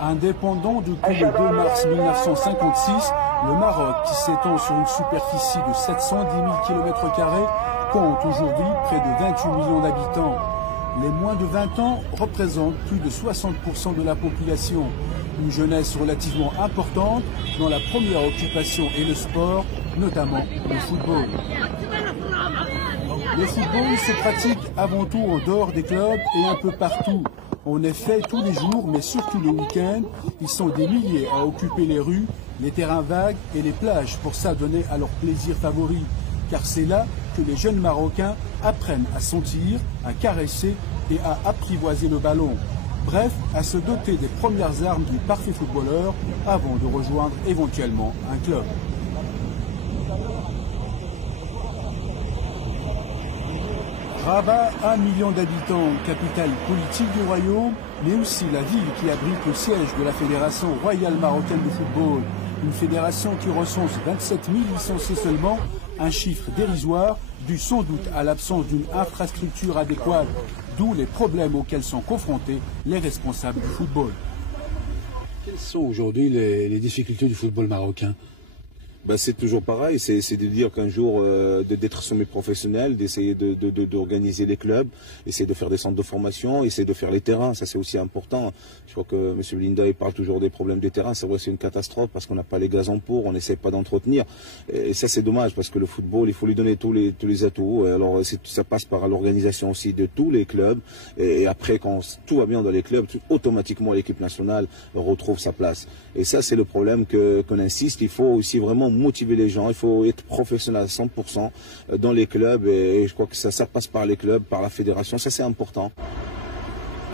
Indépendant depuis le 2 mars 1956, le Maroc, qui s'étend sur une superficie de 710 000 km², compte aujourd'hui près de 28 millions d'habitants. Les moins de 20 ans représentent plus de 60% de la population. Une jeunesse relativement importante dont la première occupation est le sport, notamment le football. Le football se pratique avant tout en dehors des clubs et un peu partout. On est fait tous les jours, mais surtout le week-end. Ils sont des milliers à occuper les rues, les terrains vagues et les plages pour s'adonner à leur plaisir favori. Car c'est là que les jeunes Marocains apprennent à sentir, à caresser et à apprivoiser le ballon. Bref, à se doter des premières armes du parfait footballeur avant de rejoindre éventuellement un club. Rabat, 1 million d'habitants, capitale politique du royaume, mais aussi la ville qui abrite le siège de la Fédération royale marocaine de football. Une fédération qui recense 27 000 licenciés seulement, un chiffre dérisoire, dû sans doute à l'absence d'une infrastructure adéquate, d'où les problèmes auxquels sont confrontés les responsables du football. Quelles sont aujourd'hui les difficultés du football marocain ? C'est toujours pareil, c'est de dire qu'un jour d'être semi-professionnel, d'essayer d'organiser les clubs, essayer de faire des centres de formation, essayer de faire les terrains, ça c'est aussi important. Je crois que M. Linda il parle toujours des problèmes des terrains, c'est vrai c'est une catastrophe parce qu'on n'a pas les gazons pour, on n'essaie pas d'entretenir. Et ça c'est dommage parce que le football, il faut lui donner tous les atouts. Alors ça passe par l'organisation aussi de tous les clubs et après quand tout va bien dans les clubs, automatiquement l'équipe nationale retrouve sa place. Et ça c'est le problème qu'on insiste, il faut aussi vraiment motiver les gens, il faut être professionnel à 100% dans les clubs et je crois que ça passe par les clubs, par la fédération, ça c'est important.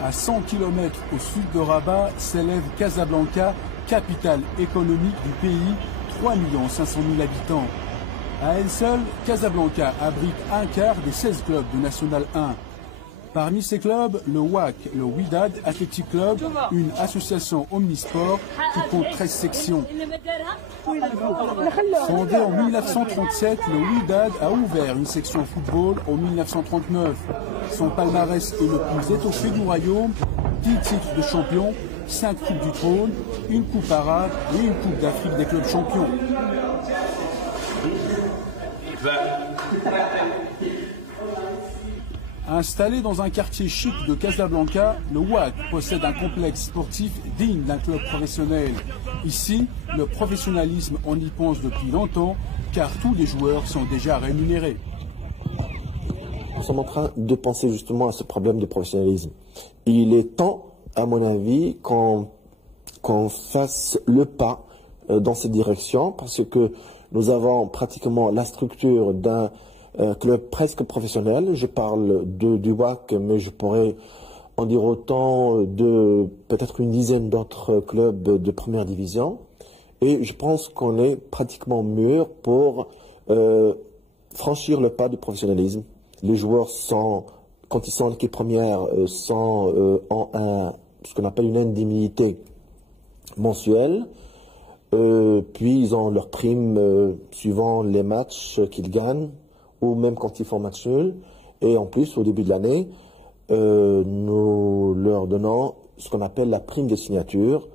À 100 km au sud de Rabat s'élève Casablanca, capitale économique du pays, 3 500 000 habitants. À elle seule, Casablanca abrite un quart des 16 clubs de National 1. Parmi ces clubs, le WAC, le Wydad Athletic Club, une association omnisport qui compte 13 sections. Fondé en 1937, le Wydad a ouvert une section football en 1939. Son palmarès est le plus étoffé du royaume, 10 titres de champion, 5 coupes du trône, une coupe arabe et une coupe d'Afrique des clubs champions. Installé dans un quartier chic de Casablanca, le WAC possède un complexe sportif digne d'un club professionnel. Ici, le professionnalisme, on y pense depuis longtemps, car tous les joueurs sont déjà rémunérés. Nous sommes en train de penser justement à ce problème de professionnalisme. Il est temps, à mon avis, qu'on fasse le pas dans cette direction, parce que nous avons pratiquement la structure d'un club presque professionnel. Je parle du WAC, mais je pourrais en dire autant de peut-être une dizaine d'autres clubs de première division. Et je pense qu'on est pratiquement mûr pour franchir le pas du professionnalisme. Les joueurs sont, quand ils sont en équipe première, sont en ce qu'on appelle une indemnité mensuelle. Puis ils ont leur prime suivant les matchs qu'ils gagnent, ou même quand ils font match nul. Et en plus, au début de l'année, nous leur donnons ce qu'on appelle la prime de signature,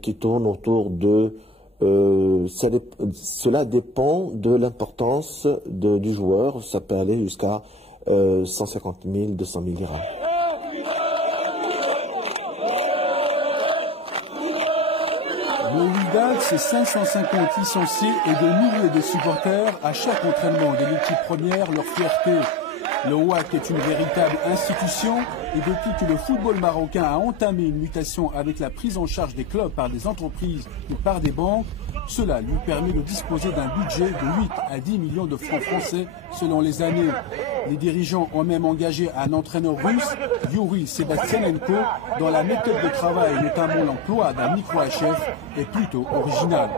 qui tourne autour de... cela dépend de l'importance du joueur. Ça peut aller jusqu'à 150 000, 200 000 dirhams. Le Wydad, c'est 550 licenciés et des milliers de supporters à chaque entraînement de l'équipe première, leur fierté. Le WAC est une véritable institution et depuis que le football marocain a entamé une mutation avec la prise en charge des clubs par des entreprises ou par des banques, cela lui permet de disposer d'un budget de 8 à 10 millions de francs français selon les années. Les dirigeants ont même engagé un entraîneur russe, Yuri Sebastianenko, dont la méthode de travail, notamment l'emploi d'un micro-HF, est plutôt originale.